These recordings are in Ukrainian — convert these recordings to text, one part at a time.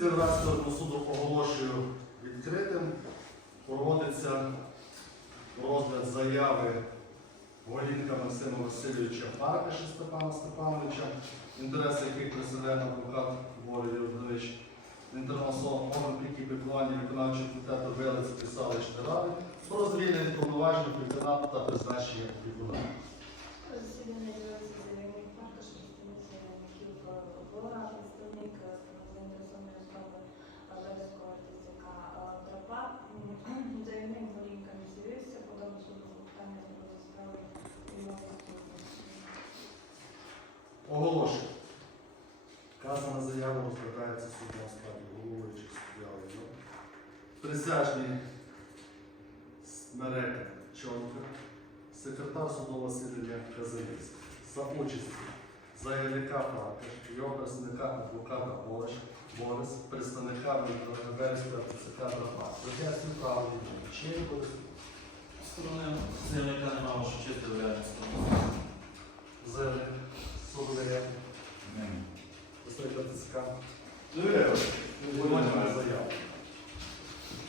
Засідання Верховного суду оголошую відкритим. Проводиться розгляд заяви Голінка Максима Васильовича Паркаша Степана Степановича, інтереси яких представляє адвокат Боря Юридович, інтернасового орган піки піклування виконавчого комітету Велицької селищної ради про звільнення повноважень піканата та призначення опікуна. Засідання з'явився заявник також представник заявників Бора, представник е, заінтересованої особи Одеського РТЦК Тропа. Заявник Горінка не з'явився, подав до суду питання про справи його Оголошую. Вказана заява розглядається судом у складі головуючих суддя Лейно. Присяжні Смерека Чонка, секретар судового засідання Казанівська. За участі заявника Факаш, його представника адвоката Олеш, Борис, представника Верського ТЦК Драпа. Роз'яснюю право відповіді. Чи є? Сторони заявника немає вашу честь довіряємо сторону. Заявник суду дає. Представник ТЦК. Довіряю. Виводимо заяву.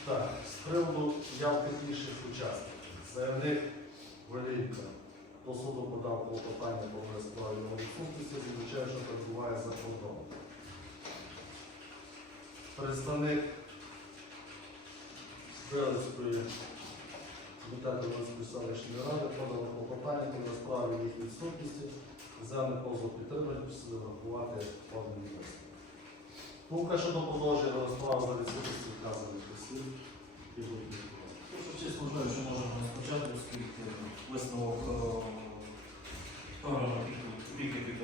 Так, з приводу явки інших учасників. Заявник Валійка до суду подав клопотання про справі відсутності, звичайно, що перебуває за кордоном. Представник комітету Велицької селищної ради подав клопотання про справі їх відсутності. Земний позов підтримати, після врахувати повний висновок. Думка щодо продовження розправи за відсутності вказаних осіб і честь, можливо, що можемо розпочати, оскільки висновок е,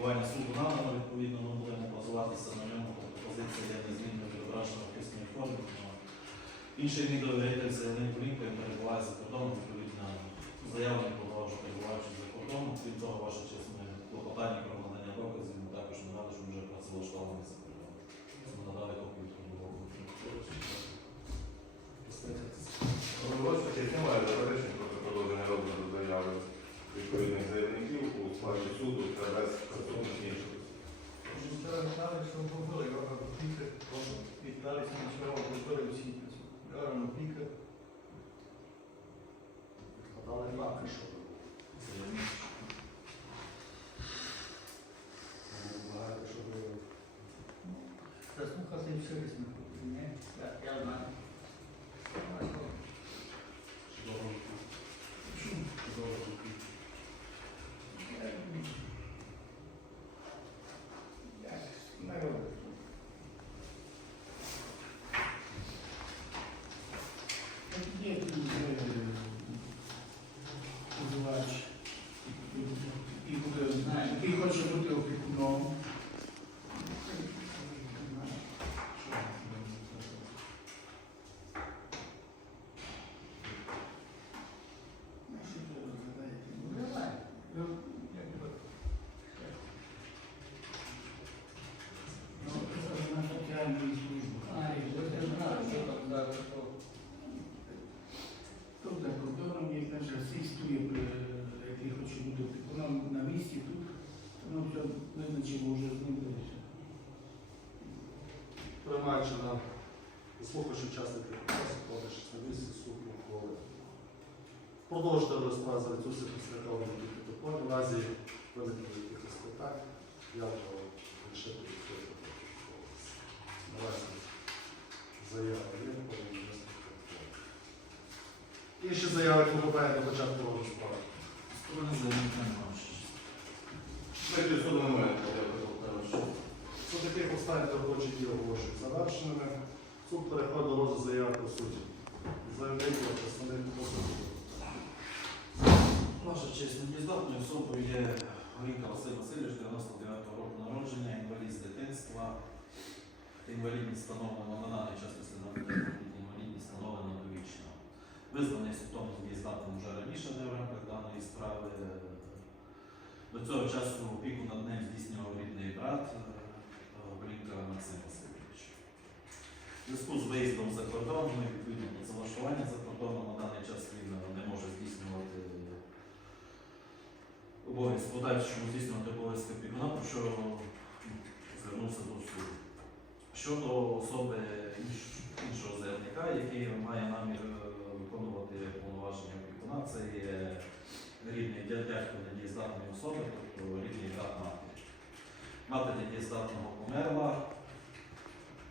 піклування суду надано, відповідно, ми будемо базуватися на ньому, тобто позиція є незмінно письмовій формі. тому Інший мідовіритель заявник Голінка він перебуває за кордоном, відповідно, заявник продовжує перебуваючи Cause I'm. Продовжити відсутності представника органів протоколу. В разі виникнення якихось питань, я можу рішити відкрити. Наразі заява є, повинні висновки. Інші заяви клопотання до початку розправи. Сторони немає. По таких останніх робочих дій оголошують завершеними. Суд переходить до розгляду заяви по суті. Заявник представник позову. Ваша честь, недієздатною особою є Горінка Василь Васильович, 99-го року народження, інвалід з дитинства. Інвалідність встановлена на даний час інвалідність встановлена довічно. Визнаний судом дієздатним вже раніше не в рамках даної справи. До цього часу опіку над ним здійснював рідний брат е, Горінка Максим Васильович. Зв'язку з виїздом за кордон, ну відповідно працевлаштування за кордоном на даний час він е, не може здійснювати обов'язки, подальшому здійснювати обов'язки опікуна, про що ну, звернувся до суду. щодо особи інш- іншого заявника, який має намір е, виконувати повноваження опікуна, це є рідний дя- дядько недієздатної особи, тобто рідний брат матері. Мати недієздатного померла,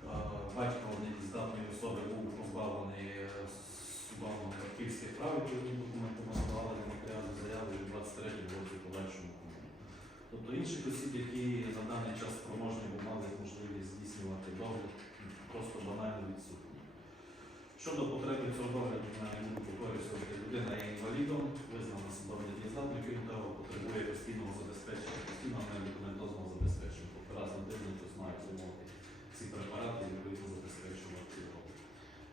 е, батько недієздатної особи був позбавлений судом батьківських прав, відповідні документи надавали на матеріальну заяву у 23 році подальшому. Тобто інших осіб, які на даний час спроможні мали можливість здійснювати догляд, просто банально відсутні. Щодо потреби цього догляду, на не буду повторювати, людина є інвалідом, визнана судом недієздатною, крім того, потребує постійного забезпечення, постійного медикаментозного забезпечення. Тобто раз на тиждень хтось має отримувати ці препарати і відповідно забезпечувати його.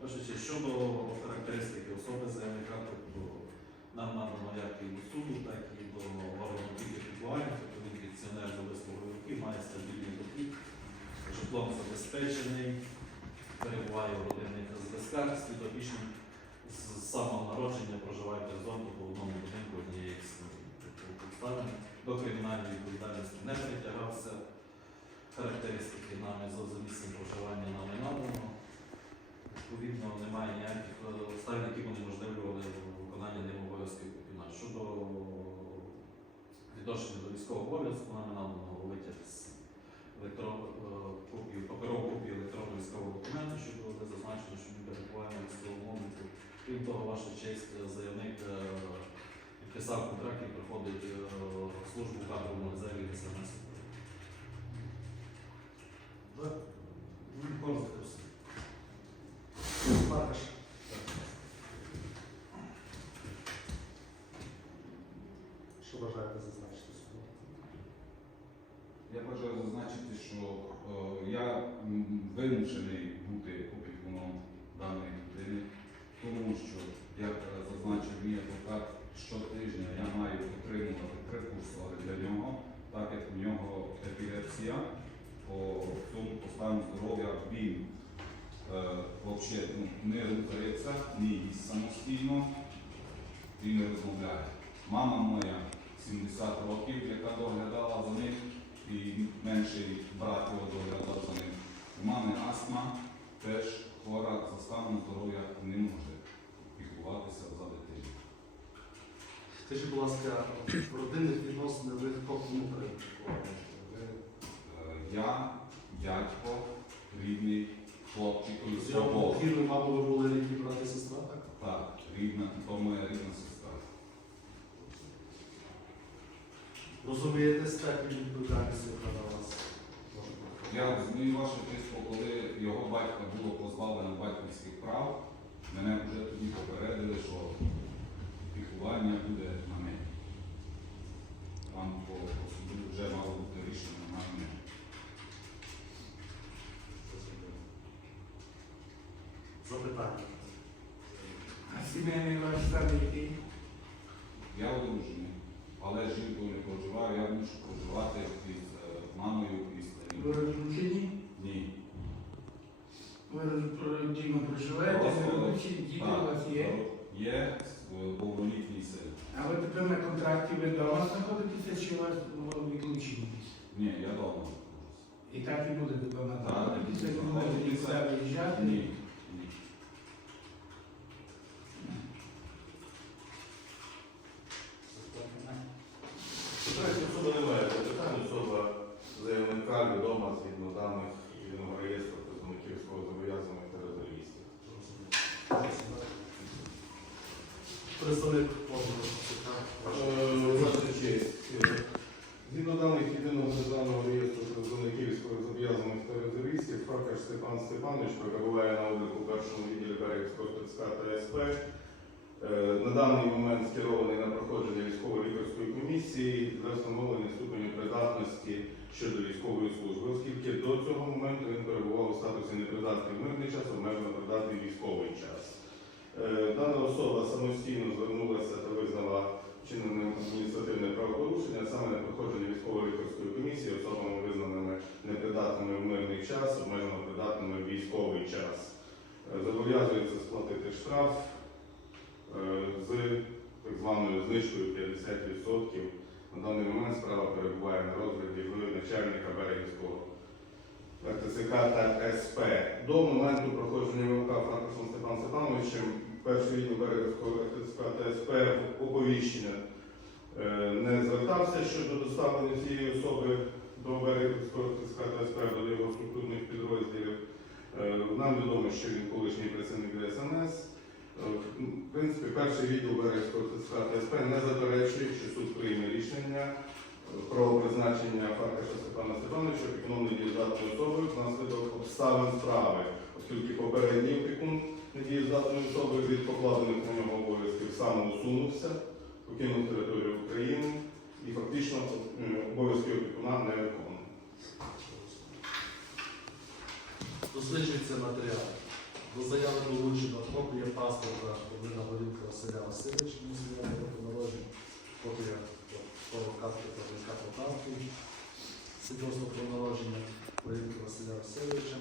Перше, чи щодо характеристики особи заявника, тобто нам надано як і до суду, так і до органу опіки піклування, тобто він пенсіонер за вислугою руки, має стабільний дохід, житлом забезпечений, перебуває в родинних зв'язках з підопічним з самого народження проживає горизонту по одному будинку однієї сім'ї. Тобто до кримінальної відповідальності не притягався. Характеристики нами за за проживання нам не. Відповідно, немає ніяких е, обставин, які б унеможливлювали виконання ним обов'язків. Щодо відношення до військового обов'язку, надано витяг з копію, паперову копію електронного військового документу, щоб було не зазначено, що ми перебуваємо. на військовому обліку. Крім того, ваша честь, е, заявник е, підписав контракт і проходить е, службу в кадровому резерві СНС. Коротко все. Також. Що бажаєте зазначити суду? Я бажаю зазначити, що е, я м, вимушений бути опікуном даної людини, тому що, як е, зазначив мій адвокат, щотижня я маю отримувати прекурсори для нього, так як у нього епілепсія по цьому по стану здоров'я він е, взагалі ну, не рухається, не їсть самостійно і не розмовляє. Мама моя 70 років, яка доглядала за ним, і менший брат його доглядав за ним. У мами астма теж хвора за станом здоров'я не може піклуватися за дитину. Скажіть, будь ласка, в родинних відносинах ви хто кому? Е, Я, дядько, рідний хлопчик з свого. мамою ви були рідні брат і сестра, так? Так, рідна, то моя рідна сестра. Розумієте степінь відповідальності, яка на вас? Я розумію ваше число, коли його батька було позбавлено батьківських прав, мене вже тоді попередили, що піклування буде на мене. Там по суду вже мало бути рішення на мене. Запитання. А сімейний ваш стан який? Я одружений, але з жінкою не проживаю, я мушу проживати із е, мамою і Ви старим. розлучені? Ні. Ви родину проживаєте, ви розлучені, діти у так, вас є. Є е, повнолітній син. А ви тепер на контракті ви вдома знаходитеся чи у вас відлучені? Ні, я вдома. І так і буде вдома Так, знаходитися, ви так. будете нікуди виїжджати? Ні. Ні. Питання особи немає. Питання особа заявника відома згідно даних єдиного реєстру представників військовозобов'язаних та резервістів. Представник органу. Е, Згідно даних єдиного державного реєстру представників військовозобов'язаних та резервістів, Фаркаш Степан Степанович перебуває на обліку першому відділі Берегівського ТЦК та СП. Е, На даний момент скерований на проходження військово-лікарської комісії для встановлення ступеню придатності щодо військової служби, оскільки до цього моменту він перебував у статусі непридатний мирний час, обмежено придатний військовий час. Е, Дана особа самостійно звернулася та визнала вчиненим адміністративне правопорушення, саме на проходження військово-лікарської комісії особами визнаними непридатними в мирний час, обмежено придатними в військовий час. Е, Зобов'язується сплатити штраф е, з так званою знижкою 50%. На даний момент справа перебуває на розгляді в начальника Берегівського РТЦК та СП. До моменту проходження ВЛК Франкосом Степаном Степановичем перший відділ Берегівського РТЦК та СП оповіщення е, не звертався щодо доставлення цієї особи до та СП до його структурних підрозділів. Е, Нам відомо, що він колишній працівник ДСНС. Е, В принципі, перший відділ та СП не заперечує, що суд прийме рішення про призначення Фаркаша Степана Степановича опікуном недієздатною особою внаслідок обставин справи, оскільки попередній опікун недієздатної особи від покладених на нього обов'язків самоусунувся, покинув територію України і фактично е, обов'язки опікуна не виконує. Досліджується матеріал. До заяви долучено копія паспорта Павлина Горілка Василя Васильовича, місця року народження, копія того картки Павлика Полтавки, свідоцтво про народження Горілка Василя Васильовича,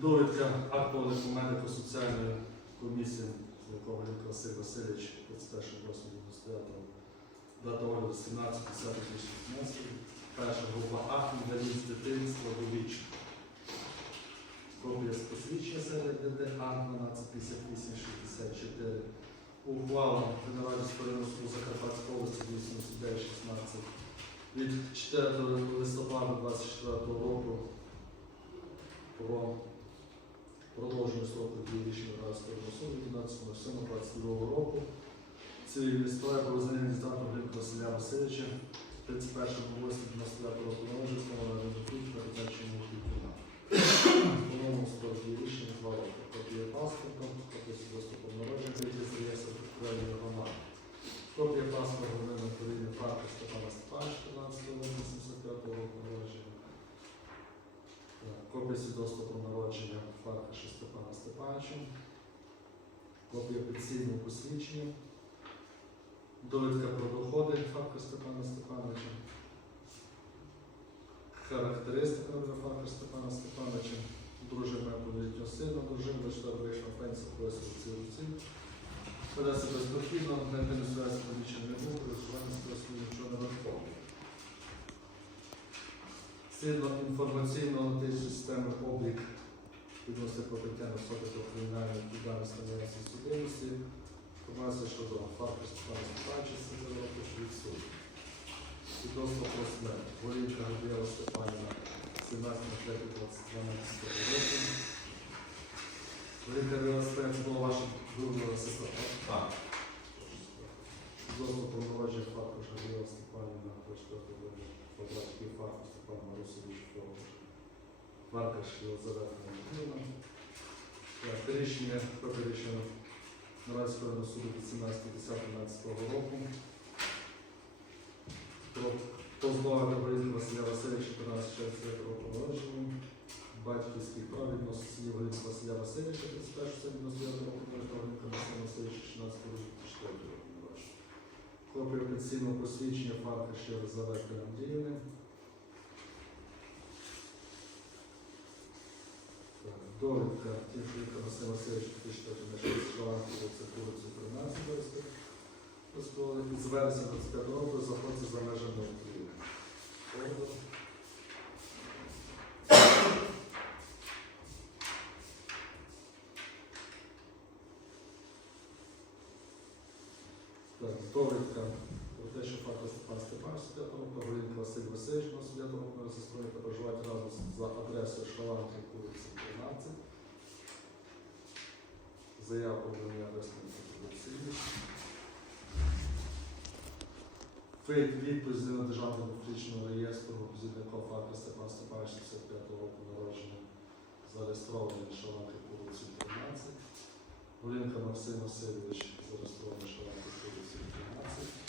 довідка актових медико-соціальної комісії, з якого Василь Васильович 31.8.99 дата огляду 17.10.2017, перша група акт інвалід з дитинства до вічу. Копія з посвідчення серед ДДА 125864. Ухвала Генерального районного суду Закарпатської області 8916 від 4 листопада 24 року про продовження строку дії рішення районного суду від 12.07.22 року. Цивільні справи про визнання дістату Глібка Василя Васильовича 31 вересня 99 року належить встановлено до тут на призначення Глібкіна. По-моєму, справді рішення два роки. Копія паспорта, копія про народження, третє з реєстру територіальної громади. Копія паспорта громадянина України Фарка Степана Степановича 14 липня 75 року народження. Копія свідоцтва народження Фаркаша Степана Степановича. Копія пенсійного посвідчення. Довідка про доходи Фарка Степана Степановича. Характеристика Фарка Степана Степановича. Дружина повнолітнього сина, дружина 24 вийшла в пенсію, просить ці руці. Веде себе спокійно, не інтересується нічим не був, проживання спросу нічого не враховує. Згідно інформаційного системи облік відносить покриття особи до кримінальної відповідальності на судимості. Інформація щодо факту Степана Степановича Сидорова від суду. Відносно про смерть. Горінка Габріела Степанівна 17 липня 2012 року. Горінка Габріела Степанівна була ваша друга сестра? Так. Відносно про народження факту Габріела Степанівна 24 липня по батьків факту Степана Марусовича Фьович. Маркаш Єлизавета. Так, Рішення про рішення Нарадського районного суду від 17.10.12 року про позбавити Борисова Василя Васильовича 13 червня року народження, батьківських прав відносно сім'ї Борисова Василя Васильовича 31 серпня року народження, Василя Васильовича 16 року 4 року. Копію пенсійного посвідчення Фарка Єлизавети Андріївни. Довідка Васильовича 2004 на 6 Шаланки, це вулицю 13 вересня. З вересня 25 року знаходиться за межами України. Довідка про те, що факт Степан Степанович 5 року, Василь Васильович на 9 року на сестрою та проживають разом за адресою Шаланки, вулиця 13. Заява про надання адресної інформації. Фейк відповідь з державного публічного реєстру позитивного факту Степан Степанович 65 року народження, зареєстрований Шаланки вулиці 13. Голінка Максим Васильович зареєстрований Шаланки по вулиці 13.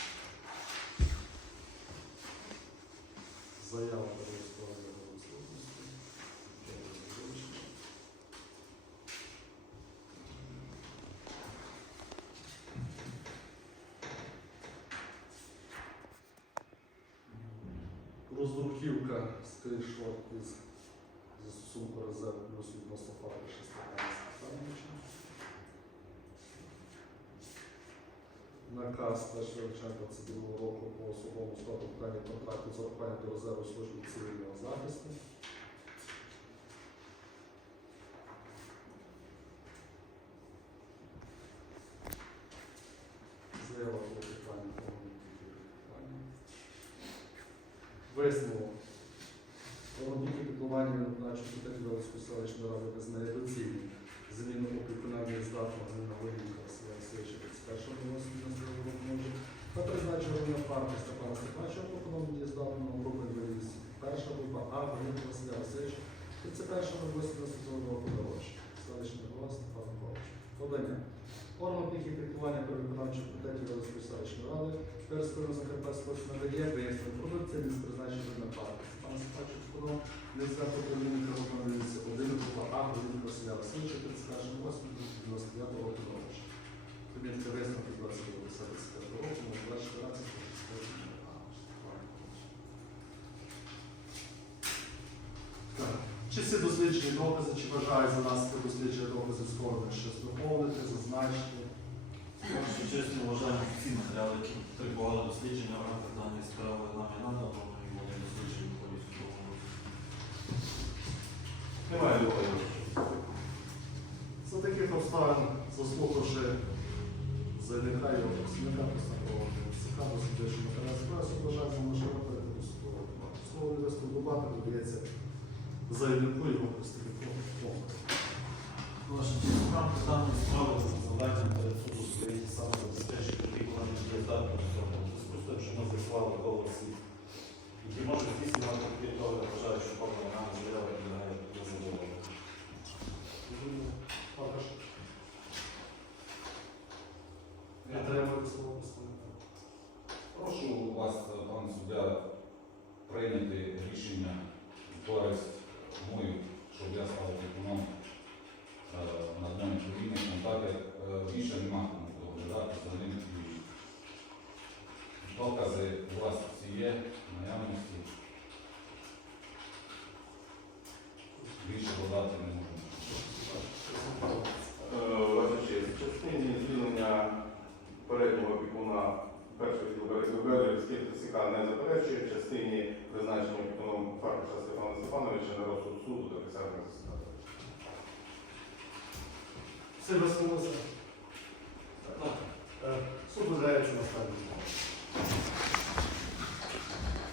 Заява зареєстрована на відсутності. Роздруківка скріншот із застосунку резерв плюс відносно факту 16 Степановича. Наказ теж Шевченка 22 року по особовому складу питання контракту з урахуванням до резерву служби цивільного захисту. Заява про питання питання. Висновок. Робітні піклування на виконавчу комітеті Великої селищної ради визнає доцільним заміну опікуна здатного на Волинка Василя Васильовича 31 року року та призначення парку Степана Степановича опікуном дієздатного на групи інвалідності. Перша група А Волинка Василя Васильовича 31 року року народження. Селищний голова Степан Павлович. Подання. Опіки і піклування при виконавчому комітеті Великої селищної ради перспективно Закарпатського надає вияснити продукції, не призначення на парк. Пане Степанович опікуном не здатно виконується один група А один Василя Васильовича 31 99 року народження. Примітка висновки 20 року, може 24 Так. Чи всі досліджені докази, чи вважає за нас це дослідження доказів скоро щось доповнити, зазначити? Що чесно вважаємо всі матеріали, які потребували дослідження в рамках даної справи нам і надано, і вони досліджені повністю. Немає доказів. За таких обставин, заслухавши заявника і його представника постановленого цікаво судячи матеріал справи, за можливо перейти до судового. Слово для виступу додається заявнику його представнику. Ваша честь, рамках даної справи завданням перед суду стоїть саме забезпечити виконання дієздатного строку. У зв'язку з тим, що ми заклали коло які можуть здійснювати такі договори, вважаю, що повна вона заява підлягає незадоволення. Також підтримуєте слово представника. Прошу вас, пан суддя, прийняти рішення в користь мою, щоб я став опікуном е, над моїм чоловіком, так як е, більше нема кому доглядати, взагалі не ключ. Докази вас є, наявності.